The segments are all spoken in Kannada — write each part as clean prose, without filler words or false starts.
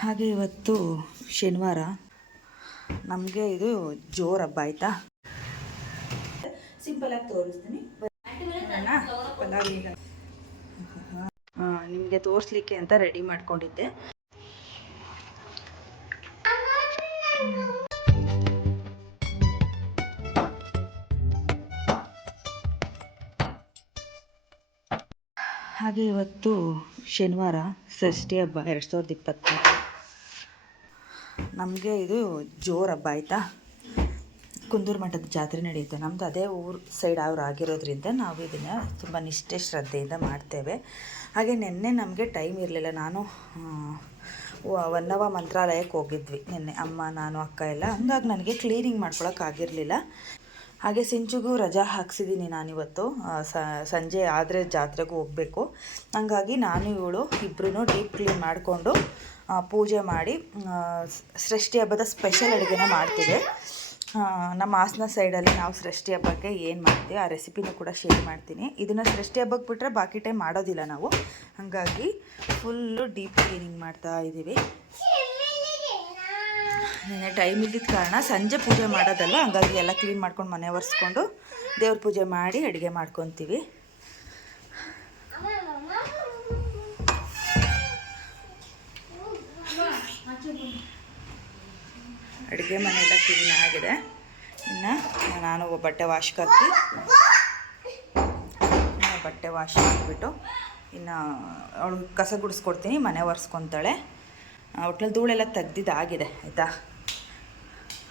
ಹಾಗೆ ಇವತ್ತು ಶನಿವಾರ ನಮಗೆ ಇದು ಜೋರು ಹಬ್ಬ ಆಯಿತಾ. ಸಿಂಪಲಾಗಿ ತೋರಿಸ್ತೀನಿ ನಿಮಗೆ ತೋರಿಸ್ಲಿಕ್ಕೆ ಅಂತ ರೆಡಿ ಮಾಡ್ಕೊಂಡಿದ್ದೆ. ಹಾಗೆ ಇವತ್ತು ಶನಿವಾರ ಷಷ್ಠಿ ಹಬ್ಬ 2020. ನಮಗೆ ಇದು ಜೋರು ಹಬ್ಬ ಆಯಿತಾ. ಕುಂದೂರು ಮಠದ ಜಾತ್ರೆ ನಡೆಯುತ್ತೆ. ನಮ್ಮದು ಅದೇ ಊರು ಸೈಡ್ ಅವ್ರು ಆಗಿರೋದ್ರಿಂದ ನಾವು ಇದನ್ನು ತುಂಬ ನಿಷ್ಠೆ ಶ್ರದ್ಧೆಯಿಂದ ಮಾಡ್ತೇವೆ. ಹಾಗೆ ನಿನ್ನೆ ನಮಗೆ ಟೈಮ್ ಇರಲಿಲ್ಲ. ನಾನು ಹೊನ್ನವ ಮಂತ್ರಾಲಯಕ್ಕೆ ಹೋಗಿದ್ವಿ ನಿನ್ನೆ, ಅಮ್ಮ ನಾನು ಅಕ್ಕ ಎಲ್ಲ. ಹಂಗಾಗಿ ನನಗೆ ಕ್ಲೀನಿಂಗ್ ಮಾಡ್ಕೊಳಕ್ಕಾಗಿರಲಿಲ್ಲ. ಹಾಗೆ ಸಿಂಚುಗೂ ರಜಾ ಹಾಕ್ಸಿದ್ದೀನಿ ನಾನಿವತ್ತು. ಸಂಜೆ ಆದರೆ ಜಾತ್ರೆಗೂ ಹೋಗಬೇಕು. ಹಂಗಾಗಿ ನಾನು ಇವಳು ಇಬ್ಬರೂ ಡೀಪ್ ಕ್ಲೀನ್ ಮಾಡಿಕೊಂಡು ಪೂಜೆ ಮಾಡಿ ಷಷ್ಠಿ ಹಬ್ಬದ ಸ್ಪೆಷಲ್ ಅಡುಗೆನ ಮಾಡ್ತೀವಿ. ನಮ್ಮ ಹಾಸನ ಸೈಡಲ್ಲಿ ನಾವು ಷಷ್ಠಿ ಹಬ್ಬಕ್ಕೆ ಏನು ಮಾಡ್ತೀವಿ ಆ ರೆಸಿಪಿನೂ ಕೂಡ ಶೇರ್ ಮಾಡ್ತೀನಿ. ಇದನ್ನು ಷಷ್ಠಿ ಹಬ್ಬಕ್ಕೆ ಬಿಟ್ಟರೆ ಬಾಕಿ ಟೈಮ್ ಮಾಡೋದಿಲ್ಲ ನಾವು. ಹಾಗಾಗಿ ಫುಲ್ಲು ಡೀಪ್ ಕ್ಲೀನಿಂಗ್ ಮಾಡ್ತಾ ಇದ್ದೀವಿ. ನಿನ್ನೆ ಟೈಮ್ ಇದ್ದಿದ್ದ ಕಾರಣ ಸಂಜೆ ಪೂಜೆ ಮಾಡೋದಲ್ಲ, ಹಂಗಾಗಿ ಎಲ್ಲ ಕ್ಲೀನ್ ಮಾಡ್ಕೊಂಡು ಮನೆ ಒರೆಸ್ಕೊಂಡು ದೇವ್ರ ಪೂಜೆ ಮಾಡಿ ಅಡುಗೆ ಮಾಡ್ಕೊತೀವಿ. ಅಡುಗೆ ಮನೆಯೆಲ್ಲ ಕ್ಲೀನ್ ಆಗಿದೆ. ಇನ್ನು ನಾನು ಬಟ್ಟೆ ವಾಶ್ಗೆ ಹಾಕಿಬಿಟ್ಟು ಇನ್ನು ಅವಳು ಕಸ ಗುಡಿಸ್ಕೊಡ್ತೀನಿ, ಮನೆ ಒರೆಸ್ಕೊತಾಳೆ. ಒಟ್ಟಿನಲ್ಲಿ ಧೂಳೆಲ್ಲ ತೆಗ್ದಿದ್ದಾಗಿದೆ ಆಯಿತಾ.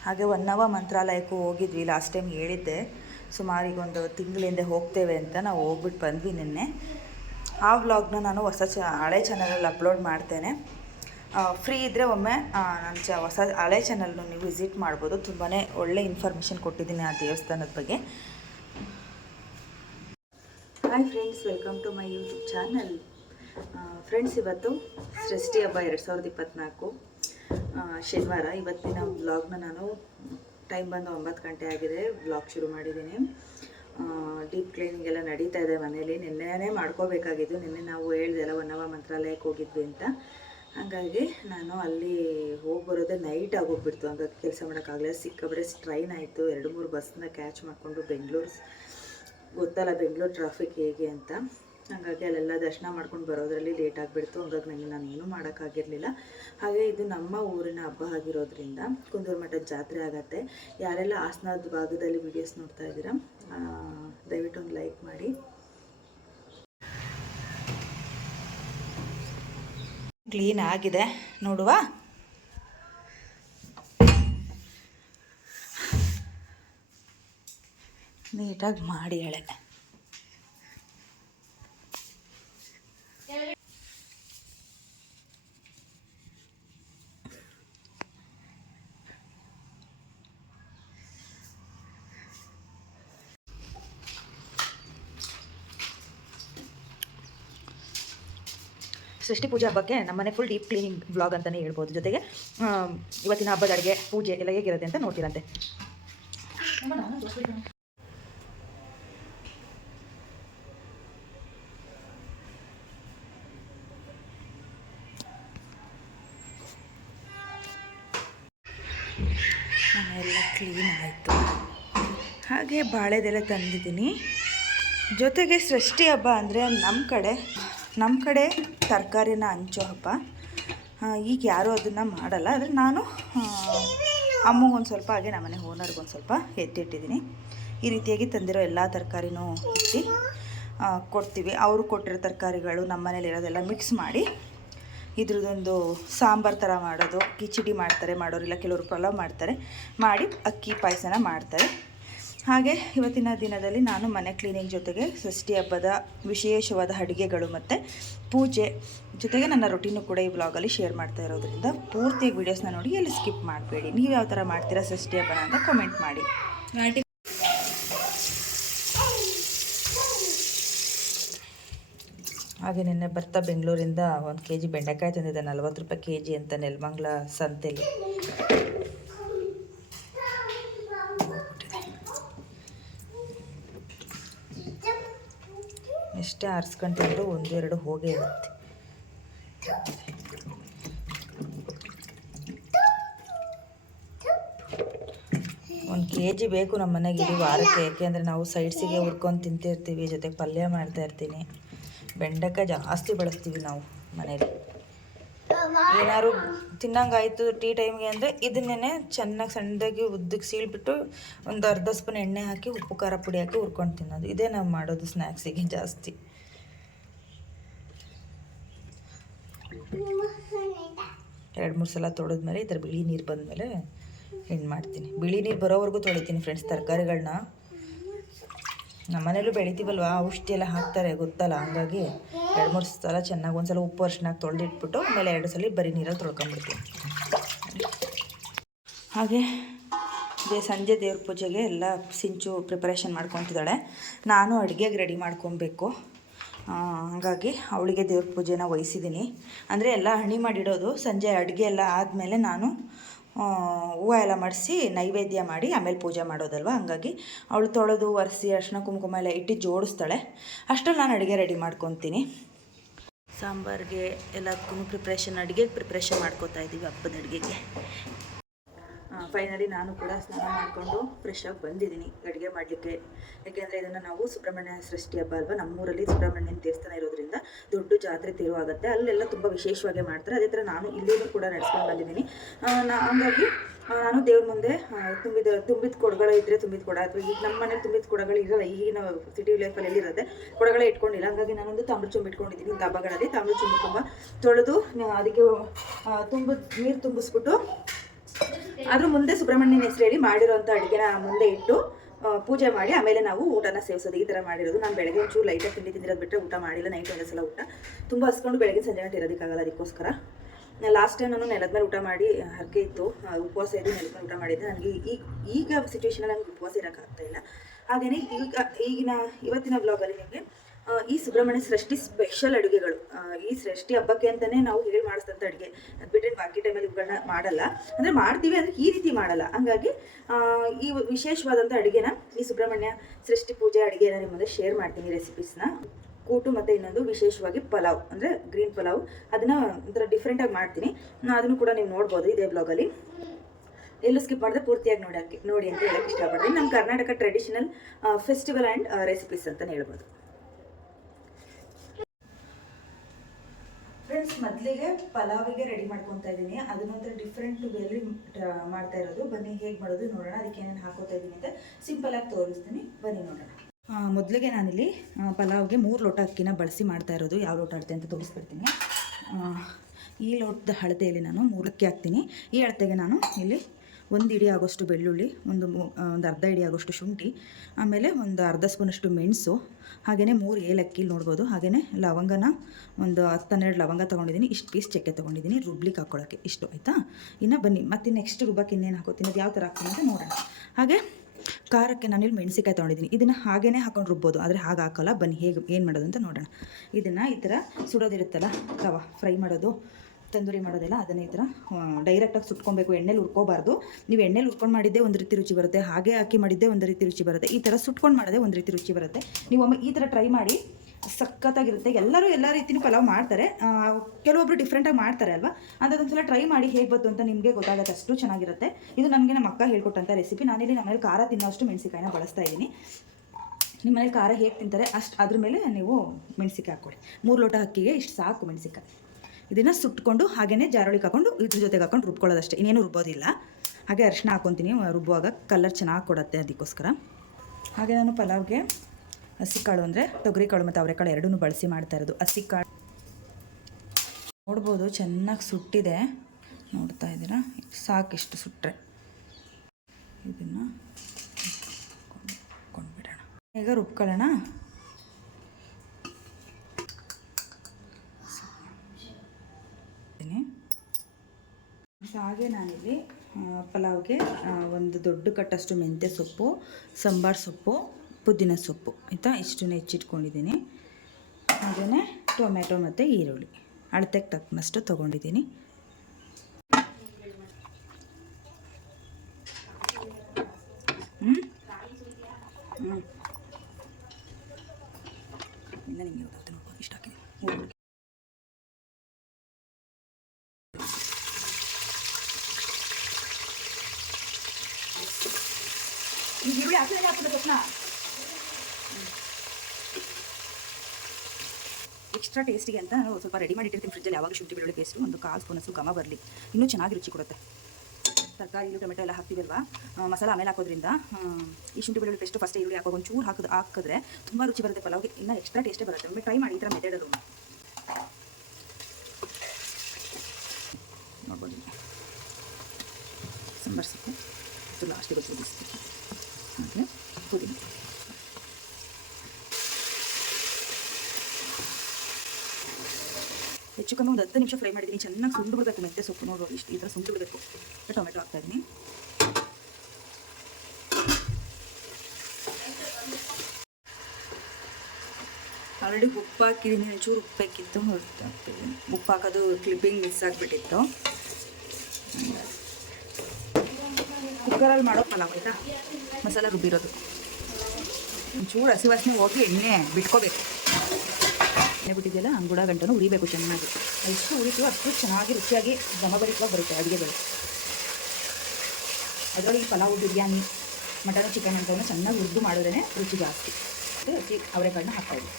ಹಾಗೆ ಹೊನ್ನವ ಮಂತ್ರಾಲಯಕ್ಕೂ ಹೋಗಿದ್ವಿ. ಲಾಸ್ಟ್ ಟೈಮ್ ಹೇಳಿದ್ದೆ, ಸುಮಾರಿಗೆ ಒಂದು ತಿಂಗಳಿಂದ ಹೋಗ್ತೇವೆ ಅಂತ. ನಾವು ಹೋಗ್ಬಿಟ್ಟು ಬಂದ್ವಿ ನಿನ್ನೆ. ಆ ವ್ಲಾಗ್ನ ನಾನು ಹಳೆ ಚಾನಲಲ್ಲಿ ಅಪ್ಲೋಡ್ ಮಾಡ್ತೇನೆ. ಫ್ರೀ ಇದ್ದರೆ ಒಮ್ಮೆ ನನ್ನ ಹೊಸ ಹಳೆ ಚಾನಲ್ನು ನೀವು ವಿಸಿಟ್ ಮಾಡ್ಬೋದು. ತುಂಬಾ ಒಳ್ಳೆ ಇನ್ಫಾರ್ಮೇಷನ್ ಕೊಟ್ಟಿದ್ದೀನಿ ಆ ದೇವಸ್ಥಾನದ ಬಗ್ಗೆ. Hi friends, welcome to my YouTube channel. Friends, ಇವತ್ತು ಷಷ್ಠಿ ಹಬ್ಬ 2024 ಶನಿವಾರ. ಇವತ್ತಿನ ವ್ಲಾಗ್ನ ನಾನು ಟೈಮ್ ಬಂದು 9 ಗಂಟೆ ಆಗಿದೆ. ವ್ಲಾಗ್ ಶುರು ಮಾಡಿದ್ದೀನಿ. ಡೀಪ್ ಕ್ಲೀನಿಂಗ್ ಎಲ್ಲ ನಡೀತಾ ಇದೆ ಮನೇಲಿ. ನಿನ್ನೆನೇ ಮಾಡ್ಕೋಬೇಕಾಗಿದ್ದು. ನಿನ್ನೆ ನಾವು ಹೇಳ್ದೆಲ್ಲ ಹೊನ್ನವ ಮಂತ್ರಾಲಯಕ್ಕೆ ಹೋಗಿದ್ವಿ ಅಂತ. ಹಾಗಾಗಿ ನಾನು ಅಲ್ಲಿ ಹೋಗಿ ಬರೋದೇ ನೈಟ್ ಆಗೋಗ್ಬಿಡ್ತು. ಹಂಗಾಗಿ ಕೆಲಸ ಮಾಡೋಕ್ಕಾಗಲಿಲ್ಲ. ಸಿಕ್ಕಾಬಿಟ್ಟೆ ಸ್ಟ್ರೈನ್ ಆಯಿತು. 2-3 ಬಸ್ನ ಕ್ಯಾಚ್ ಮಾಡಿಕೊಂಡು ಗೊತ್ತಲ್ಲ ಬೆಂಗಳೂರು ಟ್ರಾಫಿಕ್ ಹೇಗೆ ಅಂತ. ಹಾಗಾಗಿ ಅಲ್ಲೆಲ್ಲ ದರ್ಶನ ಮಾಡ್ಕೊಂಡು ಬರೋದ್ರಲ್ಲಿ ಲೇಟ್ ಆಗಿಬಿಡ್ತು. ಹಂಗಾಗಿ ನನಗೆ ನಾನು ಏನೂ ಮಾಡೋಕ್ಕಾಗಿರಲಿಲ್ಲ. ಹಾಗೆ ಇದು ನಮ್ಮ ಊರಿನ ಹಬ್ಬ ಆಗಿರೋದ್ರಿಂದ ಕುಂದೂರು ಮಠದ ಜಾತ್ರೆ ಆಗತ್ತೆ. ಯಾರೆಲ್ಲ ಹಾಸನದ ಭಾಗದಲ್ಲಿ ವಿಡಿಯೋಸ್ ನೋಡ್ತಾ ಇದ್ದೀರಾ, ದಯವಿಟ್ಟು ಒಂದು ಲೈಕ್ ಮಾಡಿ. ಕ್ಲೀನ್ ಆಗಿದೆ ನೋಡುವ. ನೀಟಾಗಿ ಮಾಡಿ ಎಳೆ. ಷಷ್ಠಿ ಪೂಜೆ ಹಬ್ಬಕ್ಕೆ ನಮ್ಮನೆ ಫುಲ್ ಡೀಪ್ ಕ್ಲೀನಿಂಗ್ ವ್ಲಾಗ್ ಅಂತಲೇ ಹೇಳ್ಬೋದು. ಜೊತೆಗೆ ಇವತ್ತಿನ ಹಬ್ಬದ ಅಡುಗೆ ಪೂಜೆ ಎಲ್ಲ ಹೇಗಿರುತ್ತೆ ಅಂತ ನೋಡ್ತೀರಂತೆ. ಮನೆಯೆಲ್ಲ ಕ್ಲೀನ್ ಆಯಿತು. ಹಾಗೆ ಬಾಳೆದೆಲೆ ತಂದಿದ್ದೀನಿ. ಜೊತೆಗೆ ಷಷ್ಠಿ ಹಬ್ಬ ಅಂದರೆ ನಮ್ಮ ಕಡೆ ತರಕಾರಿನ ಹಂಚೋ ಹಬ್ಬ. ಈಗ ಯಾರೂ ಅದನ್ನು ಮಾಡಲ್ಲ. ಆದರೆ ನಾನು ಅಮ್ಮಗೊಂದು ಸ್ವಲ್ಪ, ಹಾಗೆ ನಮ್ಮನೆ ಓನರ್ಗೊಂದು ಸ್ವಲ್ಪ ಎತ್ತಿಟ್ಟಿದ್ದೀನಿ. ಈ ರೀತಿಯಾಗಿ ತಂದಿರೋ ಎಲ್ಲ ತರಕಾರಿನೂ ಇಟ್ಟು ಕೊಡ್ತೀವಿ. ಅವರು ಕೊಟ್ಟಿರೋ ತರಕಾರಿಗಳು ನಮ್ಮ ಮನೇಲಿ ಇರೋದೆಲ್ಲ ಮಿಕ್ಸ್ ಮಾಡಿ ಇದ್ರದ್ದೊಂದು ಸಾಂಬಾರು ಥರ ಮಾಡೋದು. ಕಿಚಡಿ ಮಾಡ್ತಾರೆ, ಮಾಡೋರಿಲ್ಲ, ಕೆಲವರು ಪಲಾವ್ ಮಾಡ್ತಾರೆ, ಮಾಡಿ ಅಕ್ಕಿ ಪಾಯಸನ ಮಾಡ್ತಾರೆ. ಹಾಗೆ ಇವತ್ತಿನ ದಿನದಲ್ಲಿ ನಾನು ಮನೆ ಕ್ಲೀನಿಂಗ್ ಜೊತೆಗೆ ಷಷ್ಠಿ ಹಬ್ಬದ ವಿಶೇಷವಾದ ಅಡುಗೆಗಳು ಮತ್ತು ಪೂಜೆ ಜೊತೆಗೆ ನನ್ನ ರೊಟೀನು ಕೂಡ ಈ ವ್ಲಾಗಲ್ಲಿ ಶೇರ್ ಮಾಡ್ತಾ ಇರೋದ್ರಿಂದ ಪೂರ್ತಿಯಾಗಿ ವೀಡಿಯೋಸ್ನ ನೋಡಿ ಎಲ್ಲಿ ಸ್ಕಿಪ್ ಮಾಡಬೇಡಿ. ನೀವು ಯಾವ ಥರ ಮಾಡ್ತೀರಾ ಷಷ್ಠಿ ಹಬ್ಬನ ಅಂತ ಕಾಮೆಂಟ್ ಮಾಡಿ. ಹಾಗೆ ನಿನ್ನೆ ಬರ್ತಾ ಬೆಂಗಳೂರಿಂದ 1 kg ಬೆಂಡೆಕಾಯಿ ತಂದಿದ್ದೆ. 40 ರೂಪಾಯಿ kg ಅಂತ ನೆಲಮಂಗಲ ಸಂತೆಲಿ. ಎಷ್ಟೇ ಆರಿಸ್ಕೊಂಡ್ರು 1-2 ಹೋಗೇ ಇರುತ್ತೆ. ಕೆ ಜಿ ಬೇಕು ನಮ್ಮ ಮನೆಗೆ ಇಡೀ ವಾರಕ್ಕೆ. ಯಾಕೆಂದರೆ ನಾವು ಸೈಡ್ಸಿಗೆ ಹುರ್ಕೊಂಡು ತಿಂತಿರ್ತೀವಿ, ಜೊತೆಗೆ ಪಲ್ಯ ಮಾಡ್ತಾಯಿರ್ತೀನಿ. ಬೆಂಡೆಕಾಯಿ ಜಾಸ್ತಿ ಬಳಸ್ತೀವಿ ನಾವು ಮನೇಲಿ. ಏನಾದ್ರು ತಿನ್ನಂಗಾಯಿತು ಟೀ ಟೈಮ್ಗೆ ಅಂದರೆ ಇದನ್ನೇ ಚೆನ್ನಾಗಿ ಸಣ್ಣದಾಗಿ ಉದ್ದಕ್ಕೆ ಸೀಳ್ಬಿಟ್ಟು ಒಂದು ಅರ್ಧ ಸ್ಪೂನ್ ಎಣ್ಣೆ ಹಾಕಿ ಉಪ್ಪು ಖಾರ ಪುಡಿ ಹಾಕಿ ಹುರ್ಕೊಂಡು ತಿನ್ನೋದು. ಇದೇ ನಾವು ಮಾಡೋದು ಸ್ನ್ಯಾಕ್ಸಿಗೆ ಜಾಸ್ತಿ. ಎರಡು ಮೂರು ಸಲ ತೊಳೆದ್ಮೇಲೆ ಈ ಥರ ಬಿಳಿ ನೀರು ಬಂದಮೇಲೆ ಹೆಣ್ಣು ಮಾಡ್ತೀನಿ. ಬಿಳಿ ನೀರು ಬರೋವರೆಗೂ ತೊಳಿತೀನಿ ಫ್ರೆಂಡ್ಸ್. ತರಕಾರಿಗಳನ್ನ ನಮ್ಮ ಮನೇಲೂ ಬೆಳಿತೀವಲ್ವ, ಔಷಧಿ ಎಲ್ಲ ಹಾಕ್ತಾರೆ ಗೊತ್ತಲ್ಲ, ಹಂಗಾಗಿ 2-3 ಸಲ ಚೆನ್ನಾಗಿ ಒಂದ್ಸಲ ಉಪ್ಪು ಅರಿಶಿನ ತೊಳೆದಿಟ್ಬಿಟ್ಟು ಆಮೇಲೆ 2 ಸಲ ಬರೀ ನೀರಲ್ಲಿ ತೊಳ್ಕೊಂಬಿಡ್ತೀನಿ. ಹಾಗೆ ಸಂಜೆ ದೇವ್ರ ಪೂಜೆಗೆ ಎಲ್ಲ ಸಿಂಚು ಪ್ರಿಪರೇಷನ್ ಮಾಡ್ಕೊತಿದ್ದಾಳೆ. ನಾನು ಅಡುಗೆಗೆ ರೆಡಿ ಮಾಡ್ಕೊಬೇಕು. ಹಾಗಾಗಿ ಅವಳಿಗೆ ದೇವ್ರ ಪೂಜೆನ ವಹಿಸಿದ್ದೀನಿ. ಅಂದರೆ ಎಲ್ಲ ಹಣಿ ಮಾಡಿಡೋದು, ಸಂಜೆ ಅಡುಗೆ ಎಲ್ಲ ಆದಮೇಲೆ ನಾನು ಹೂವು ಎಲ್ಲ ಮಾಡಿಸಿ ನೈವೇದ್ಯ ಮಾಡಿ ಆಮೇಲೆ ಪೂಜೆ ಮಾಡೋದಲ್ವ. ಹಂಗಾಗಿ ಅವಳು ತೊಳೆದು ಒರೆಸಿ ಅರಿಶಿನ ಕುಂಕುಮ ಎಲ್ಲ ಇಟ್ಟು ಜೋಡಿಸ್ತಾಳೆ. ಅಷ್ಟರಲ್ಲಿ ನಾನು ಅಡುಗೆ ರೆಡಿ ಮಾಡ್ಕೊತೀನಿ. ಸಾಂಬಾರಿಗೆ ಎಲ್ಲದಕ್ಕೂ ಅಡುಗೆಗೆ ಪ್ರಿಪ್ರೇಷನ್ ಮಾಡ್ಕೊತಾ ಇದ್ದೀವಿ, ಹಬ್ಬದ ಅಡುಗೆಗೆ. ಫೈನಲಿ ನಾನು ಕೂಡ ಸ್ನಾನ ಮಾಡಿಕೊಂಡು ಫ್ರೆಶ್ ಆಗಿ ಬಂದಿದ್ದೀನಿ ಅಡುಗೆ ಮಾಡಲಿಕ್ಕೆ. ಯಾಕೆಂದರೆ ಇದನ್ನು ನಾವು ಸುಬ್ರಹ್ಮಣ್ಯ ಷಷ್ಠಿ ಹಬ್ಬ ಅಲ್ವಾ, ನಮ್ಮೂರಲ್ಲಿ ಸುಬ್ರಹ್ಮಣ್ಯನ ದೇವಸ್ಥಾನ ಇರೋದ್ರಿಂದ ದೊಡ್ಡ ಜಾತ್ರೆ ತೇರು ಆಗುತ್ತೆ, ಅಲ್ಲೆಲ್ಲ ತುಂಬ ವಿಶೇಷವಾಗಿ ಮಾಡ್ತಾರೆ. ಅದೇ ಥರ ನಾನು ಇಲ್ಲಿಯೂ ಕೂಡ ನಡೆಸ್ಕೊಂಡು ಬಂದಿದ್ದೀನಿ. ಹಂಗಾಗಿ ನಾನು ದೇವ್ರ ಮುಂದೆ ತುಂಬಿದ ಕೊಡಗಳು ಇದ್ದರೆ ತುಂಬಿದ ಕೊಡ, ಅಥವಾ ಈಗ ನಮ್ಮ ಮನೇಲಿ ತುಂಬಿದ ಕೊಡಗಳು ಇರಲ್ಲ, ಈಗಿನ ಸಿಟಿ ಲೈಫಲ್ಲಿ ಎಲ್ಲಿರುತ್ತೆ ಕೊಡಗಳೇ ಇಟ್ಕೊಂಡಿಲ್ಲ. ಹಾಗಾಗಿ ನಾನೊಂದು ತಾಮ್ರ ಚುಂಬು ಇಟ್ಕೊಂಡಿದ್ದೀನಿ. ಇಂಥ ಹಬ್ಬಗಳಲ್ಲಿ ತಾಮ್ರ ಚುಂಬು ತುಂಬ ತೊಳೆದು ಅದಕ್ಕೆ ನೀರು ತುಂಬಿಸ್ಬಿಟ್ಟು ಅದ್ರ ಮುಂದೆ ಸುಬ್ರಹ್ಮಣ್ಯನ ಹೆಸರು ಹೇಳಿ ಮಾಡಿರೋಂಥ ಅಡುಗೆನ ಮುಂದೆ ಇಟ್ಟು ಪೂಜೆ ಮಾಡಿ ಆಮೇಲೆ ನಾವು ಊಟನ ಸೇವಿಸೋದು. ಈ ಥರ ಮಾಡಿರೋದು. ನಾನು ಬೆಳಗ್ಗೆ ಒಂಚೂರು ಲೈಟಾಗಿ ತಿಂಡಿ ತಿಂದಿರೋದು ಬಿಟ್ಟರೆ ಊಟ ಮಾಡಿಲ್ಲ. ನೈಟ್ ಒಂದೇ ಸಲ ಊಟ ತುಂಬ ಹಸ್ಕೊಂಡು ಬೆಳಗ್ಗೆ ಸಂಜೆ ಗಂಟೆ ಇರೋದಕ್ಕಾಗಲ್ಲ. ಅದಕ್ಕೋಸ್ಕರ ಲಾಸ್ಟ್ ಟೈಮ್ ನಾನು ನೆಲದ ಮೇಲೆ ಊಟ ಮಾಡಿ ಹರಕೆ ಇತ್ತು, ಉಪವಾಸ ಇದ್ದು ನೆಲದ ಮೇಲೆ ಊಟ ಮಾಡಿದ್ದೆ. ನನಗೆ ಈಗ ಸಿಚುವೇಶನಲ್ಲಿ ನನಗೆ ಉಪವಾಸ ಇರೋಕ್ಕಾಗ್ತಾಯಿಲ್ಲ. ಹಾಗೆಯೇ ಇವತ್ತಿನ ಬ್ಲಾಗಲ್ಲಿ ನಿಮಗೆ ಈ ಸುಬ್ರಹ್ಮಣ್ಯ ಷಷ್ಠಿ ಸ್ಪೆಷಲ್ ಅಡುಗೆಗಳು, ಈ ಷಷ್ಠಿ ಹಬ್ಬಕ್ಕೆ ಅಂತಲೇ ನಾವು ಹೇಳಿ ಮಾಡಿಸಿದಂಥ ಅಡುಗೆ, ಅದು ಬಿಟ್ಟರೆ ಬಾಕಿ ಟೈಮಲ್ಲಿ ಇವುಗಳನ್ನ ಮಾಡಲ್ಲ. ಅಂದರೆ ಮಾಡ್ತೀವಿ, ಅಂದರೆ ಈ ರೀತಿ ಮಾಡಲ್ಲ. ಹಂಗಾಗಿ ಈ ವಿಶೇಷವಾದಂಥ ಅಡುಗೆನ, ಈ ಸುಬ್ರಹ್ಮಣ್ಯ ಷಷ್ಠಿ ಪೂಜೆ ಅಡುಗೆನ ನಿಮ್ಮ ಮುಂದೆ ಶೇರ್ ಮಾಡ್ತೀನಿ ರೆಸಿಪೀಸ್ನ. ಕೂಟು ಮತ್ತು ಇನ್ನೊಂದು ವಿಶೇಷವಾಗಿ ಪಲಾವ್, ಅಂದರೆ ಗ್ರೀನ್ ಪಲಾವ್, ಅದನ್ನು ಒಂಥರ ಡಿಫ್ರೆಂಟಾಗಿ ಮಾಡ್ತೀನಿ. ಅದನ್ನು ಕೂಡ ನೀವು ನೋಡ್ಬೋದು ಇದೇ ಬ್ಲಾಗಲ್ಲಿ. ಎಲ್ಲೂ ಸ್ಕಿಪ್ ಮಾಡಿದ್ರೆ ಪೂರ್ತಿಯಾಗಿ ನೋಡಿ ಅಂತ ಹೇಳಕ್ಕೆ ಇಷ್ಟಪಡ್ತೀನಿ. ನಮ್ಮ Karnataka traditional festival and recipes ಅಂತಲೇ ಹೇಳ್ಬೋದು. ಫ್ರೆಂಡ್ಸ್, ಮೊದಲಿಗೆ ಪಲಾವಿಗೆ ರೆಡಿ ಮಾಡ್ಕೊತಾ ಇದ್ದೀನಿ. ಅದನ್ನೊಂಥರ ಡಿಫ್ರೆಂಟ್ ವೇಲಿ ಮಾಡ್ತಾ ಇರೋದು. ಬನ್ನಿ ಹೇಗೆ ಮಾಡೋದು ನೋಡೋಣ. ಅದಕ್ಕೆ ಏನೇನು ಹಾಕೋತಾ ಇದ್ದೀನಿ ಅಂತ ಸಿಂಪಲಾಗಿ ತೋರಿಸ್ತೀನಿ, ಬನ್ನಿ ನೋಡೋಣ. ಮೊದಲಿಗೆ ನಾನಿಲ್ಲಿ ಪಲಾವ್ಗೆ 3 ಲೋಟ ಅಕ್ಕಿನ ಬಳಸಿ ಮಾಡ್ತಾ ಇರೋದು. ಯಾವ ಲೋಟ ಅಳತೆ ಅಂತ ತೋರಿಸ್ಬಿಡ್ತೀನಿ. ಈ ಲೋಟದ ಅಳತೆಯಲ್ಲಿ ನಾನು 3 ಅಕ್ಕಿ ಹಾಕ್ತೀನಿ. ಈ ಅಳತೆಗೆ ನಾನು ಇಲ್ಲಿ 1 ಇಡಿ ಆಗೋಷ್ಟು ಬೆಳ್ಳುಳ್ಳಿ, ಒಂದು ಅರ್ಧ ಇಡಿ ಆಗೋಷ್ಟು ಶುಂಠಿ, ಆಮೇಲೆ ಒಂದು ಅರ್ಧ ಸ್ಪೂನಷ್ಟು ಮೆಣಸು, ಹಾಗೆಯೇ 3 ಏಲಕ್ಕಿ ನೋಡ್ಬೋದು. ಹಾಗೆಯೇ ಲವಂಗನ ಒಂದು 10-12 ಲವಂಗ ತೊಗೊಂಡಿದ್ದೀನಿ. ಇಷ್ಟು ಪೀಸ್ ಚಕ್ಕೆ ತೊಗೊಂಡಿದ್ದೀನಿ ರುಬ್ಲಿಕ್ಕೆ ಹಾಕ್ಕೊಳ್ಳೋಕ್ಕೆ. ಇಷ್ಟು ಆಯಿತಾ. ಇನ್ನು ಬನ್ನಿ ಮತ್ತೆ ನೆಕ್ಸ್ಟ್ ರುಬ್ಬಕ್ಕೆ ಇನ್ನೇನು ಹಾಕೋತೀನಿ, ಅದು ಯಾವ ಥರ ಹಾಕ್ತೀನಿ ಅಂತ ನೋಡೋಣ. ಹಾಗೆ ಖಾರಕ್ಕೆ ನಾನಿಲ್ಲಿ ಮೆಣಸಿಕಾಯಿ ತೊಗೊಂಡಿದ್ದೀನಿ. ಇದನ್ನು ಹಾಗೇ ಹಾಕೊಂಡು ರುಬ್ಬೋದು, ಆದರೆ ಹಾಗೆ ಹಾಕೋಲ್ಲ. ಬನ್ನಿ ಏನು ಮಾಡೋದು ಅಂತ ನೋಡೋಣ. ಇದನ್ನು ಈ ಥರ ಸುಡೋದಿರುತ್ತಲ್ಲ, ತವಾ ಫ್ರೈ ಮಾಡೋದು, ತಂದೂರಿ ಮಾಡೋದೆಲ್ಲ, ಅದನ್ನೇ ಈ ಥರ ಡೈರೆಕ್ಟಾಗಿ ಸುಟ್ಕೊಬೇಕು. ಎಣ್ಣೆಲಿ ಹುರ್ಕೋಬಾರ್ದು. ನೀವು ಎಣ್ಣೆಲಿ ಹುರ್ಕೊಂಡು ಮಾಡಿದ್ದೇ ಒಂದು ರೀತಿ ರುಚಿ ಬರುತ್ತೆ, ಹಾಗೆ ಹಾಕಿ ಮಾಡಿದ್ದೇ ಒಂದು ರೀತಿ ರುಚಿ ಬರುತ್ತೆ. ಈ ಥರ ಸುಟ್ಕೊಂಡು ಮಾಡೋದೇ ಒಂದು ರೀತಿ ರುಚಿ ಬರುತ್ತೆ. ನೀವು ಒಮ್ಮೆ ಈ ಥರ ಟ್ರೈ ಮಾಡಿ, ಸಖತ್ತಾಗಿರುತ್ತೆ. ಎಲ್ಲರೂ ಎಲ್ಲ ರೀತಿಯೂ ಪಲಾವ್ ಮಾಡ್ತಾರೆ, ಕೆಲವೊಬ್ಬರು ಡಿಫ್ರೆಂಟಾಗಿ ಮಾಡ್ತಾರೆ ಅಲ್ವಾ. ಅಂಥದ್ದೊಂದ್ಸಲ ಟ್ರೈ ಮಾಡಿ, ಹೇಗೆ ಬಂತು ಅಂತ ನಿಮಗೆ ಗೊತ್ತಾಗುತ್ತೆ. ಅಷ್ಟು ಚೆನ್ನಾಗಿರುತ್ತೆ. ಇದು ನನಗೆ ನಮ್ಮ ಅಕ್ಕ ಹೇಳ್ಕೊಟ್ಟಂಥ ರೆಸಿಪಿ. ನಾನಿಲ್ಲಿ ನಮ್ಮಲ್ಲಿ ಖಾರ ತಿನ್ನೋಷ್ಟು ಮೆಣಸಿಕಾಯಿನ ಬಳಸ್ತಾ ಇದ್ದೀನಿ. ನಿಮ್ಮ ಮನೇಲಿ ಖಾರ ಹೇಗೆ ತಿಂತಾರೆ ಅದ್ರ ಮೇಲೆ ನೀವು ಮೆಣಸಿಕಾಯಿ ಹಾಕ್ಕೊಳ್ಳಿ. 3 ಲೋಟ ಅಕ್ಕಿಗೆ ಇಷ್ಟು ಸಾಕು ಮೆಣಸಿಕಾಯಿ. ಇದನ್ನು ಸುಟ್ಕೊಂಡು ಹಾಗೆಯೇ ಜಾರೊಳಿಗೆ ಹಾಕೊಂಡು ಇದ್ರ ಜೊತೆಗೆ ಹಾಕೊಂಡು ರುಬ್ಕೊಳ್ಳೋದಷ್ಟೇ, ಇನ್ನೇನು ರುಬ್ಬೋದಿಲ್ಲ. ಹಾಗೆ ಅರಿಶಿನ ಹಾಕ್ಕೊತೀನಿ, ರುಬ್ಬುವಾಗ ಕಲರ್ ಚೆನ್ನಾಗಿ ಕೊಡುತ್ತೆ, ಅದಕ್ಕೋಸ್ಕರ. ಹಾಗೆ ನಾನು ಪಲಾವ್ಗೆ ಹಸಿಕಾಳು ಅಂದರೆ ತೊಗರಿಕಾಳು ಮತ್ತು ಅವರೆಕಾಳು ಎರಡೂ ಬಳಸಿ ಮಾಡ್ತಾ ಇರೋದು. ಹಸಿಕಾಳು ನೋಡ್ಬೋದು ಚೆನ್ನಾಗಿ ಸುಟ್ಟಿದೆ, ನೋಡ್ತಾ ಇದ್ದೀರಾ. ಸಾಕಿಷ್ಟು ಸುಟ್ಟರೆ ಇದನ್ನು ಕೊಂಡ್ಬಿಡೋಣ. ಈಗ ರುಬ್ಕೊಳ್ಳೋಣ. ಹಾಗೆ ನಾನಿಲ್ಲಿ ಪಲಾವ್ಗೆ ಒಂದು ದೊಡ್ಡ ಕಟ್ಟಷ್ಟು ಮೆಂತ್ಯ ಸೊಪ್ಪು, ಸಾಂಬಾರು ಸೊಪ್ಪು, ಪುದೀನ ಸೊಪ್ಪು ಆಯಿತಾ, ಇಷ್ಟನ್ನು ಹೆಚ್ಚಿಟ್ಕೊಂಡಿದ್ದೀನಿ. ಹಾಗೆಯೇ ಟೊಮೆಟೊ ಮತ್ತು ಈರುಳ್ಳಿ ಅಳತೆಗೆ ತಕ್ಕನಷ್ಟು ತೊಗೊಂಡಿದ್ದೀನಿ. ನಿಮಗೆ ಇಷ್ಟ ಹಾಕಿದ್ದೀನಿ. ಈಗ ಈರುಳ್ಳಿ ಹಾಕಿದ್ರೆ ತಕ್ಷಣ ಎಕ್ಸ್ಟ್ರಾ ಟೇಸ್ಟಿಗೆ ಅಂತ ನಾನು ಸ್ವಲ್ಪ ರೆಡಿ ಮಾಡಿಟ್ಟಿರ್ತೀನಿ ಫ್ರಿಜ್ಜಲ್ಲಿ. ಯಾವಾಗ ಶುಂಠಿ ಬೆಳ್ಳುಳ್ಳಿ ಪೇಸ್ಟು ಒಂದು 1/4 ಸ್ಪೂನಷ್ಟು ಘಮ ಬರಲಿ, ಇನ್ನೂ ಚೆನ್ನಾಗಿ ರುಚಿ ಕೊಡುತ್ತೆ. ತರಕಾರಿ ಟೊಮೆಟೊ ಎಲ್ಲ ಹಾಕ್ತೀವಲ್ವಾ, ಮಸಾಲ ಆಮೇಲೆ ಹಾಕೋದ್ರಿಂದ ಈ ಶುಂಠಿ ಬೆಳ್ಳುಳ್ಳಿ ಪೇಸ್ಟು ಫಸ್ಟ್ ಈರುಳ್ಳಿ ಹಾಕೋ ಒಂಚೂರು ಹಾಕಿದ್ರೆ ತುಂಬ ರುಚಿ ಬರುತ್ತೆ ಪಲಾವ್ಗೆ, ಇನ್ನೂ ಎಕ್ಸ್ಟ್ರಾ ಟೇಸ್ಟೇ ಬರುತ್ತೆ. ಒಮ್ಮೆ ಟ್ರೈ ಮಾಡಿ ಈ ಥರ ಮೆಥಡಲ್ಲಿ ನೋಡ್ಬೋದು. ಸಾಂಬಾರು ಸೊಪ್ಪು ಇದು ಲಾಸ್ಟಿಗೆ ಉಪಯೋಗಿಸ್ತೀವಿ. ಹಾಗೆ ಪುದೀನ ಹೆಚ್ಚು ಕಮ್ಮಿ ಒಂದು 10 ನಿಮಿಷ ಫ್ರೈ ಮಾಡಿದ್ದೀನಿ. ಚೆನ್ನಾಗಿ ಸುಂಡು ಬಿಡಬೇಕು ಮೆಂತ್ಯ ಸೊಪ್ಪು. ನೋಡ್ಬೋದು ಇಷ್ಟು ಈ ಥರ ಸುಂಡು ಬಿಡಬೇಕು. ಟೊಮೆಟೊ ಹಾಕ್ತಾಯಿದ್ದೀನಿ. ಆಲ್ರೆಡಿ ಉಪ್ಪು ಹಾಕಿದ್ದೀನಿ, ಒಂಚೂರು ಉಪ್ಪು ಬೇಕಿತ್ತು, ಹಾಕ್ತಿದ್ದೀನಿ. ಉಪ್ಪು ಹಾಕೋದು ಕ್ಲಿಪ್ಪಿಂಗ್ ಮಿಸ್ ಆಗಿಬಿಟ್ಟಿತ್ತು. ಕುಕ್ಕರಲ್ಲಿ ಮಾಡೋ ಪಲಾವ್ ಆಯಿತಾ, ಮಸಾಲ ರುಬ್ಬಿರೋದು. ಒಂಚೂರು ಹಸಿ ವಾಸನೆ ಹೋಗಿ ಎಣ್ಣೆ ಬಿಟ್ಕೋಬೇಕು. ಎಣ್ಣೆ ಬಿಟ್ಟಿದೆಯಲ್ಲ ಅಂಗುಡ ಗಂಟನೂ ಉರಿಬೇಕು ಚೆನ್ನಾಗಿ. ಎಷ್ಟು ಉರಿತೀವೋ ಅಷ್ಟು ಚೆನ್ನಾಗಿ ರುಚಿಯಾಗಿ ಘಮಭರಿತವಾಗಿ ಬರುತ್ತೆ ಅಡುಗೆಗಳು. ಅದರೊಳಗೆ ಪಲಾವು, ಬಿರಿಯಾನಿ, ಮಟನ್, ಚಿಕನ್ ಅಂತವನ್ನ ಚೆನ್ನಾಗಿ ಹುರಿದು ಮಾಡಿದ್ರೇ ರುಚಿ ಜಾಸ್ತಿ. ಮತ್ತು ಹಸಿ ಅವರೆಕಾಳನ್ನ ಹಾಕ್ತಾಯಿದ್ವಿ.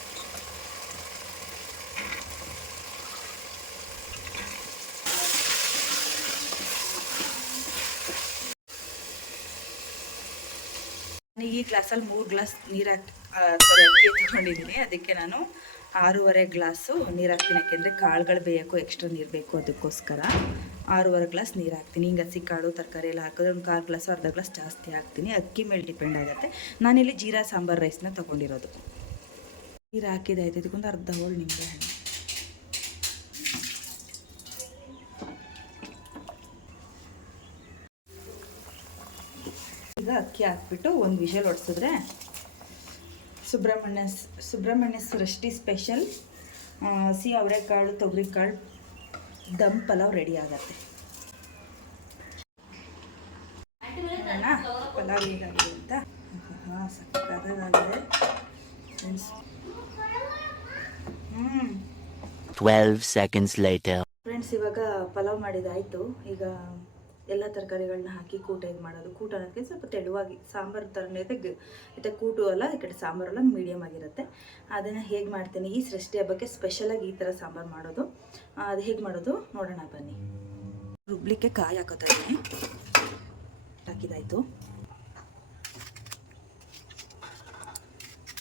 ಈ ಗ್ಲಾಸಲ್ಲಿ 3 ಗ್ಲಾಸ್ ನೀರು ಅಕ್ಕಿ ತಗೊಂಡಿದ್ದೀನಿ. ಅದಕ್ಕೆ ನಾನು 6.5 ಗ್ಲಾಸು ನೀರು ಹಾಕ್ತೀನಿ. ಯಾಕೆಂದರೆ ಕಾಳುಗಳು ಬೇಯಕ್ಕೂ ಎಕ್ಸ್ಟ್ರಾ ನೀರು ಬೇಕು, ಅದಕ್ಕೋಸ್ಕರ 6.5 ಗ್ಲಾಸ್ ನೀರು ಹಾಕ್ತೀನಿ. ಹಿಂಗೆ ಹಸಿ ಕಾಳು ತರಕಾರಿ ಎಲ್ಲ ಹಾಕಿದ್ರೆ ಒಂದು 1/4 ಗ್ಲಾಸು ಅರ್ಧ ಗ್ಲಾಸ್ ಜಾಸ್ತಿ ಹಾಕ್ತೀನಿ. ಅಕ್ಕಿ ಮೇಲೆ ಡಿಪೆಂಡ್ ಆಗುತ್ತೆ. ನಾನಿಲ್ಲಿ ಜೀರಾ ಸಾಂಬಾರು ರೈಸ್ನ ತೊಗೊಂಡಿರೋದು. ನೀರು ಹಾಕಿದಾಯ್ತು. ಇದಕ್ಕೊಂದು ಅರ್ಧ ಹೋಳು ನಿಂಬೆ ಹಣ್ಣು. ಈಗ ಅಕ್ಕಿ ಹಾಕ್ಬಿಟ್ಟು ಒಂದು ವಿಷಲ್ ಹೊಡ್ಸಿದ್ರೆ ಸುಬ್ರಹ್ಮಣ್ಯ ಸೃಷ್ಟಿ ಸ್ಪೆಷಲ್ ಹಸಿ ಅವರೆಕಾಳು ತೊಗರಿಕಾಳು ದಮ್ ಪಲಾವ್ ರೆಡಿ ಆಗುತ್ತೆ. ಪಲಾವ್ ಹೇಗಾಗಿದೆ ಅಂತ. ಸಕ್ಕತ್ತಾಗಿದೆ. 12 seconds later. ಫ್ರೆಂಡ್ಸ್, ಇವಾಗ ಪಲಾವ್ ಮಾಡಿದಾಯಿತು. ಈಗ ಎಲ್ಲ ತರಕಾರಿಗಳನ್ನ ಹಾಕಿ ಕೂಟ ಹೇಗೆ ಮಾಡೋದು. ಕೂಟ ಅನ್ನೋದಕ್ಕೆ ಸ್ವಲ್ಪ ತೆಳುವಾಗಿ ಸಾಂಬಾರು ಥರನೇ ಇದೆ. ಕೂಟು ಅಲ್ಲ, ಈ ಕಡೆ ಸಾಂಬಾರೆಲ್ಲ ಮೀಡಿಯಮ್ ಆಗಿರುತ್ತೆ. ಅದನ್ನು ಹೇಗೆ ಮಾಡ್ತೀನಿ, ಈ ಸೃಷ್ಟಿ ಹಬ್ಬಕ್ಕೆ ಸ್ಪೆಷಲಾಗಿ ಈ ಥರ ಸಾಂಬಾರು ಮಾಡೋದು. ಅದು ಹೇಗೆ ಮಾಡೋದು ನೋಡೋಣ ಬನ್ನಿ. ರುಬ್ಲಿಕ್ಕೆ ಕಾಯಿ ಹಾಕೋತಾ ಇದ್ದೀನಿ. ಹಾಕಿದಾಯಿತು.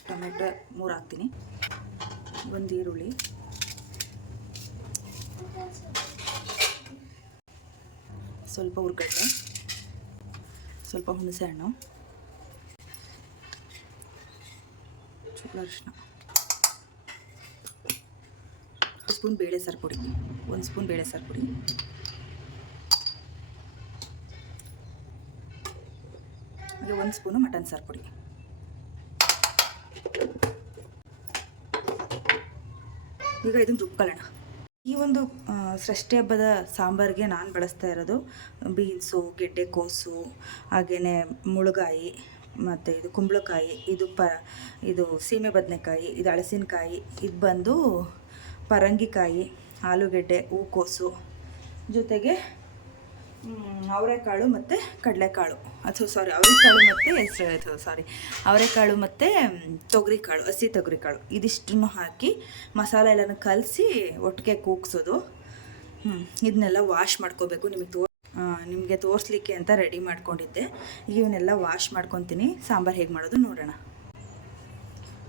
ಟೊಮೆಟೊ 3 ಹಾಕ್ತೀನಿ. 1 ಈರುಳ್ಳಿ, ಸ್ವಲ್ಪ ಹುರ್ಗಡ್ಡೆ, ಸ್ವಲ್ಪ ಹುಣಸೆ ಹಣ್ಣು, ಸ್ವಲ್ಪ ಅರಿಶಿನ, 1 ಸ್ಪೂನ್ ಬೇಳೆ ಸಾರು ಪುಡಿ, 1 ಸ್ಪೂನ್ ಬೇಳೆ ಸಾರು ಪುಡಿ, ಹಾಗೆ 1 ಸ್ಪೂನು ಮಟನ್ ಸಾರು ಪುಡಿ. ಈಗ ಇದನ್ನು ರುಬ್ಕೊಳ್ಳೋಣ. ಈ ಒಂದು ಸೃಷ್ಟಿ ಹಬ್ಬದ ಸಾಂಬಾರಿಗೆ ನಾನು ಬಳಸ್ತಾ ಇರೋದು ಬೀನ್ಸು, ಗೆಡ್ಡೆಕೋಸು, ಹಾಗೆಯೇ ಮುಳುಗಾಯಿ, ಮತ್ತು ಇದು ಕುಂಬಳಕಾಯಿ, ಇದು ಸೀಮೆ ಬದನೆಕಾಯಿ, ಇದು ಹಳಸಿನಕಾಯಿ, ಇದು ಬಂದು ಪರಂಗಿಕಾಯಿ, ಆಲೂಗೆಡ್ಡೆ, ಹೂಕೋಸು, ಜೊತೆಗೆ ಅವರೆಕಾಳು ಮತ್ತು ಕಡಲೆಕಾಳು, ಅವರೆಕಾಳು ಮತ್ತು ತೊಗರಿಕಾಳು, ಹಸಿ ತೊಗರಿಕಾಳು, ಇದಿಷ್ಟನ್ನು ಹಾಕಿ ಮಸಾಲ ಎಲ್ಲನೂ ಕಲಸಿ ಒಟ್ಟಿಗೆ ಕೂಗ್ಸೋದು. ಇದನ್ನೆಲ್ಲ ವಾಶ್ ಮಾಡ್ಕೋಬೇಕು. ನಿಮಗೆ ತೋರಿಸ್ಲಿಕ್ಕೆ ಅಂತ ರೆಡಿ ಮಾಡ್ಕೊಂಡಿದ್ದೆ. ಇವನ್ನೆಲ್ಲ ವಾಶ್ ಮಾಡ್ಕೊತೀನಿ. ಸಾಂಬಾರು ಹೇಗೆ ಮಾಡೋದು ನೋಡೋಣ.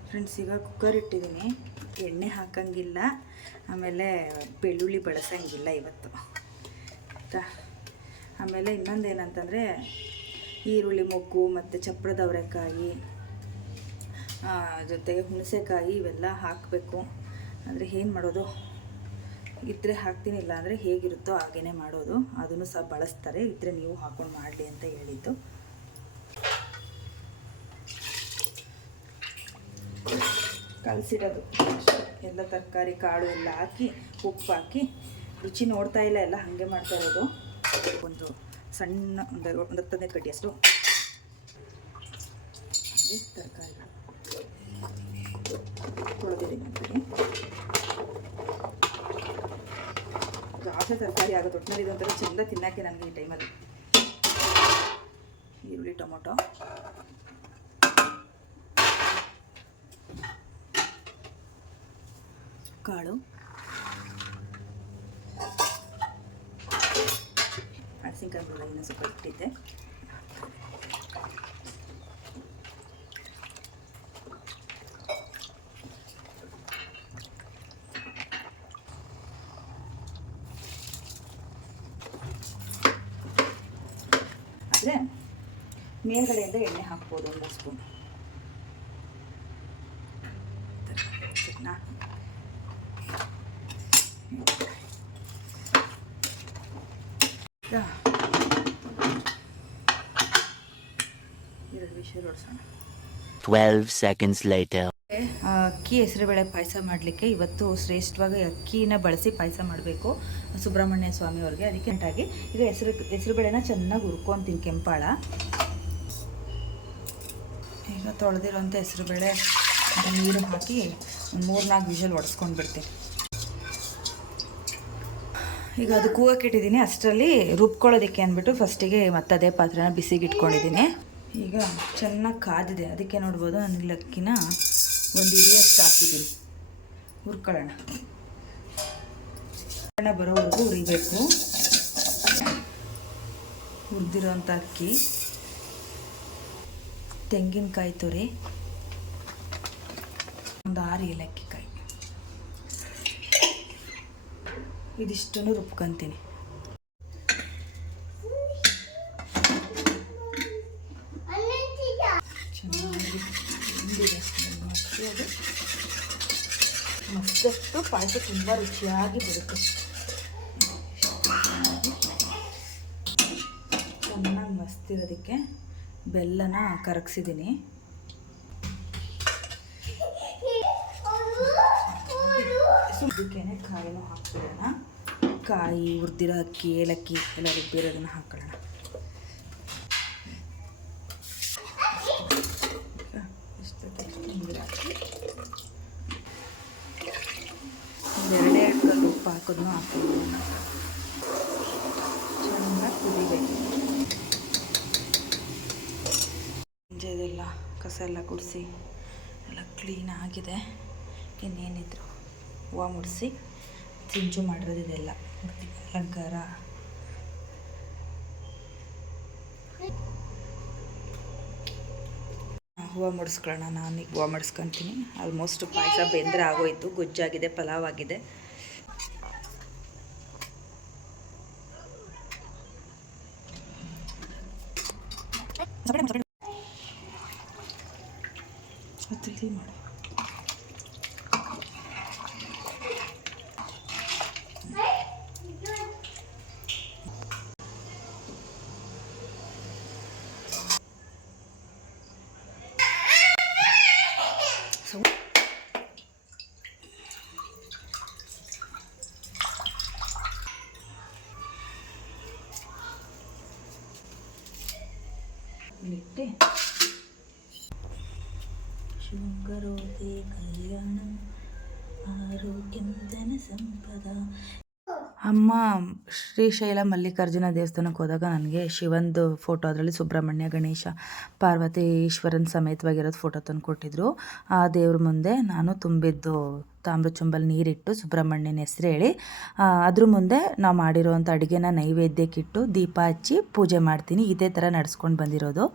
ಫ್ರೆಂಡ್ಸ್, ಈಗ ಕುಕ್ಕರ್ ಇಟ್ಟಿದ್ದೀನಿ. ಎಣ್ಣೆ ಹಾಕಂಗಿಲ್ಲ, ಆಮೇಲೆ ಬೆಳ್ಳುಳ್ಳಿ ಬಳಸಂಗಿಲ್ಲ ಇವತ್ತು ಆಯಿತಾ. ಆಮೇಲೆ ಇನ್ನೊಂದೇನಂತಂದರೆ ಈರುಳ್ಳಿ ಮೊಗ್ಗು ಮತ್ತು ಚಪ್ಪರದ ಅವರೆಕಾಯಿ ಜೊತೆಗೆ ಹುಣಸೆಕಾಯಿ ಇವೆಲ್ಲ ಹಾಕಬೇಕು. ಅಂದರೆ ಏನು ಮಾಡೋದು, ಇದ್ದರೆ ಹಾಕ್ತೀನಿ, ಇಲ್ಲ ಅಂದರೆ ಹೇಗಿರುತ್ತೋ ಹಾಗೇ ಮಾಡೋದು. ಅದನ್ನು ಸಹ ಬಳಸ್ತಾರೆ. ಇದ್ದರೆ ನೀವು ಹಾಕ್ಕೊಂಡು ಮಾಡಲಿ ಅಂತ ಹೇಳಿದ್ದು. ಕಲಸಿಡೋದು ಎಲ್ಲ ತರಕಾರಿ ಕಾಳು ಎಲ್ಲ ಹಾಕಿ ಉಪ್ಪು ಹಾಕಿ. ರುಚಿ ನೋಡ್ತಾ ಇಲ್ಲ, ಎಲ್ಲ ಹಾಗೆ ಮಾಡ್ತಾ ಇರೋದು. ಒಂದು ಸಣ್ಣ ಒಂದು 10 ಕಡ್ಡಿಯಷ್ಟು ಹಾಗೆ ತರಕಾರಿಗಳು ತೊಳೆದಿದ್ದೀನಿ ಅಂತೀನಿ. ಜಾಸ್ತಿ ತರಕಾರಿ ಆಗೋದು ಒಟ್ಟಿನಲ್ಲಿ ಇದೊಂಥರ ಚೆಂದ ತಿನ್ನೋಕ್ಕೆ ನನಗೆ ಈ ಟೈಮಲ್ಲಿ. ಈರುಳ್ಳಿ, ಟೊಮೊಟೊ, ಕಾಳು, ಮೆಣಸಿನ್ಕಾಯಿ ಕೂಡ ಇನ್ನೂ ಸ್ವಲ್ಪ ಇಟ್ಟಿದ್ದೆ. ಆದರೆ ಮೇಲ್ಗಡೆಯಿಂದ ಎಣ್ಣೆ ಹಾಕ್ಬೋದು ಒಂದು ಸ್ಪೂನ್. ಎರಡು ವಿಷಯ ಹೊಡ್ಸೋಣ. 12 seconds later. ಅಕ್ಕಿ ಹೆಸರುಬೇಳೆ ಪಾಯಸ ಮಾಡಲಿಕ್ಕೆ ಇವತ್ತು ಶ್ರೇಷ್ಠವಾಗಿ ಅಕ್ಕಿನ ಬಳಸಿ ಪಾಯಸ ಮಾಡಬೇಕು ಸುಬ್ರಹ್ಮಣ್ಯ ಸ್ವಾಮಿಯವ್ರಿಗೆ. ಅದಕ್ಕೆ ಅಂಟಾಗಿ ಈಗ ಹೆಸರುಬೇಳೆನ ಚೆನ್ನಾಗಿ ಹುರ್ಕೊತೀನಿ ಕೆಂಪಾಳ. ಈಗ ತೊಳೆದಿರೋಂಥ ಹೆಸರುಬೇಳೆ ನೀರು ಹಾಕಿ 3-4 ವಿಷಲ್ ಹೊಡೆಸ್ಕೊಂಡು ಬಿಡ್ತೀನಿ. ಈಗ ಅದು ಕೂಗಕ್ಕೆ ಇಟ್ಟಿದ್ದೀನಿ. ಅಷ್ಟರಲ್ಲಿ ರುಬ್ಕೊಳ್ಳೋದಕ್ಕೆ ಅಂದ್ಬಿಟ್ಟು ಫಸ್ಟಿಗೆ ಮತ್ತೆ ಅದೇ ಪಾತ್ರೆನ ಬಿಸಿಗೆ ಇಟ್ಕೊಂಡಿದ್ದೀನಿ. ಈಗ ಚೆನ್ನಾಗಿ ಕಾದಿದೆ, ಅದಕ್ಕೆ ನೋಡ್ಬೋದು ನಾನು ಅಕ್ಕಿನ ಒಂದು ಹಿಡಿಯಷ್ಟು ಹಾಕಿದ್ದೀನಿ. ಹುರ್ಕೊಳ್ಳೋಣ, ಬರೋವರೆಗೂ ಹುರಿಬೇಕು. ಹುರಿದಿರೋಂಥ ಅಕ್ಕಿ, ತೆಂಗಿನಕಾಯಿ ತುರಿ, ಒಂದು 6 ಏಲಕ್ಕಿಕಾಯಿ, ಇದಿಷ್ಟನ್ನು ರುಬ್ಕೊತೀನಿ. ಚೆನ್ನಾಗಿ ಅದು ಮತ್ತಷ್ಟು ಪಾಯಸ ತುಂಬ ರುಚಿಯಾಗಿ ಬರುತ್ತೆ. ಚೆನ್ನಾಗಿ ಮಸ್ತಿರೋದಕ್ಕೆ ಬೆಲ್ಲನ ಕರಗಿಸಿದ್ದೀನಿ. ಸುದ್ದಕ್ಕೇನೆ ಕಾಯಿನೂ ಹಾಕ್ಬಿಡೋಣ. ಕಾಯಿ, ಹುರಿದಿರೋ ಅಕ್ಕಿ, ಏಲಕ್ಕಿ ಎಲ್ಲ ರುಬ್ಬಿರೋದನ್ನು ಹಾಕೊಳ್ಳೋಣ. ನೀರು ಹಾಕಿ ಒಂದೆರಡೇ ಕಲ್ಲು ಉಪ್ಪು ಹಾಕೋದನ್ನು ಹಾಕ್ಕೊಳ್ಳೋಣ. ಚೆನ್ನಾಗಿ ಕುದಿಬೇಕು. ಮುಂಜಾನೆಲ್ಲ ಕಸ ಎಲ್ಲ ಗುಡಿಸಿ ಎಲ್ಲ ಕ್ಲೀನ್ ಆಗಿದೆ. ಇನ್ನೇನಿದ್ರು ಹೂವು ಮುಡಿಸಿ ಸಿಂಚು ಮಾಡಿರೋದು ಇದೆಲ್ಲ ಅಲಂಕಾರ. ಹೂವು ಮುಡಿಸ್ಕೊಳ್ಳೋಣ. ನಾನೀಗ ಹೂವು ಮುಡಿಸ್ಕೊತೀನಿ. ಆಲ್ಮೋಸ್ಟ್ ಪಾಯಸ ಬೆಂದರೆ ಆಗೋಯ್ತು, ಗೊಜ್ಜಾಗಿದೆ, ಪಲಾವ್ ಆಗಿದೆ. ಮಾಡು. ಇಟ್ಟೆ ಶೃಂಗರೋಧೆ ಕಲ್ಯಾಣ ಆರೋಗ್ಯಂ ಧನ ಸಂಪದ. ಅಮ್ಮ ಶ್ರೀಶೈಲ ಮಲ್ಲಿಕಾರ್ಜುನ ದೇವಸ್ಥಾನಕ್ಕೆ ಹೋದಾಗ ನನಗೆ ಶಿವಂದು ಫೋಟೋ, ಅದರಲ್ಲಿ ಸುಬ್ರಹ್ಮಣ್ಯ, ಗಣೇಶ, ಪಾರ್ವತಿ, ಈಶ್ವರನ ಸಮೇತವಾಗಿರೋದು ಫೋಟೋ ತಂದು ಕೊಟ್ಟಿದ್ರು. ಆ ದೇವ್ರ ಮುಂದೆ ನಾನು ತುಂಬಿದ್ದು ತಾಮ್ರ ಚೊಂಬಲ್ಲಿ ನೀರಿಟ್ಟು ಸುಬ್ರಹ್ಮಣ್ಯನ ಹೆಸರು ಹೇಳಿ ಅದ್ರ ಮುಂದೆ ನಾವು ಮಾಡಿರೋವಂಥ ಅಡುಗೆನ ನೈವೇದ್ಯಕ್ಕಿಟ್ಟು ದೀಪ ಹಚ್ಚಿ ಪೂಜೆ ಮಾಡ್ತೀನಿ. ಇದೇ ಥರ ನಡೆಸ್ಕೊಂಡು ಬಂದಿರೋದು.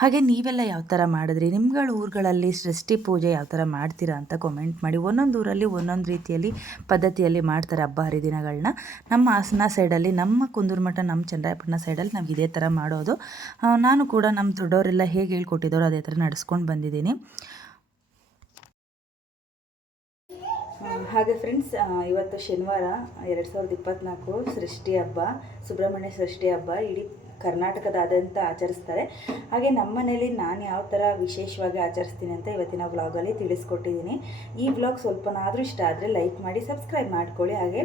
ಹಾಗೆ ನೀವೆಲ್ಲ ಯಾವ ಥರ ಮಾಡಿದ್ರಿ, ನಿಮ್ಗಳ ಊರುಗಳಲ್ಲಿ ಷಷ್ಠಿ ಪೂಜೆ ಯಾವ ಥರ ಮಾಡ್ತೀರಾ ಅಂತ ಕಾಮೆಂಟ್ ಮಾಡಿ. ಒಂದೊಂದು ಊರಲ್ಲಿ ಒಂದೊಂದು ರೀತಿಯಲ್ಲಿ ಪದ್ಧತಿಯಲ್ಲಿ ಮಾಡ್ತಾರೆ ಹಬ್ಬ ಹರಿದಿನಗಳನ್ನ. ನಮ್ಮ ಹಾಸನ ಸೈಡಲ್ಲಿ, ನಮ್ಮ ಕುಂದೂರು ಮಠ, ನಮ್ಮ ಚನ್ನರಾಯಪಟ್ಟಣ ಸೈಡಲ್ಲಿ ನಾವು ಇದೇ ಥರ ಮಾಡೋದು. ನಾನು ಕೂಡ ನಮ್ಮ ದೊಡ್ಡವರೆಲ್ಲ ಹೇಗೆ ಹೇಳ್ಕೊಟ್ಟಿದ್ದಾರೋ ಅದೇ ಥರ ನಡೆಸ್ಕೊಂಡು ಬಂದಿದ್ದೀನಿ. ಹಾಗೆ ಫ್ರೆಂಡ್ಸ್, ಇವತ್ತು ಶನಿವಾರ 2024 ಷಷ್ಠಿ ಹಬ್ಬ, ಸುಬ್ರಹ್ಮಣ್ಯ ಷಷ್ಠಿ ಹಬ್ಬ ಇಡೀ ಕರ್ನಾಟಕದಾದ್ಯಂತ ಆಚರಿಸ್ತಾರೆ. ಹಾಗೆ ನಮ್ಮ ಮನೇಲಿ ನಾನು ಯಾವ ಥರ ವಿಶೇಷವಾಗಿ ಆಚರಿಸ್ತೀನಿ ಅಂತ ಇವತ್ತಿನ ವ್ಲಾಗಲ್ಲಿ ತಿಳಿಸ್ಕೊಟ್ಟಿದ್ದೀನಿ. ಈ ವ್ಲಾಗ್ ಸ್ವಲ್ಪನಾದರೂ ಇಷ್ಟ ಆದರೆ ಲೈಕ್ ಮಾಡಿ, ಸಬ್ಸ್ಕ್ರೈಬ್ ಮಾಡ್ಕೊಳ್ಳಿ. ಹಾಗೆ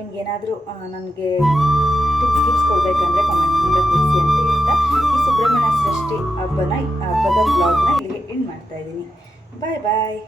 ನಿಮ್ಗೇನಾದರೂ ನನಗೆ ಟಿಪ್ಸ್ ಕೊಡಬೇಕಂದ್ರೆ ಕಮೆಂಟ್ ಮೂಲಕ ತಿಳಿಸಿ ಅಂತ ಹೇಳ್ತಾ ಈ ಸುಬ್ರಹ್ಮಣ್ಯ ಷಷ್ಠಿ ಹಬ್ಬದ ವ್ಲಾಗ್ನ ಇಲ್ಲಿಗೆ ಎಂಡ್ ಮಾಡ್ತಾಯಿದ್ದೀನಿ. ಬಾಯ್ ಬಾಯ್.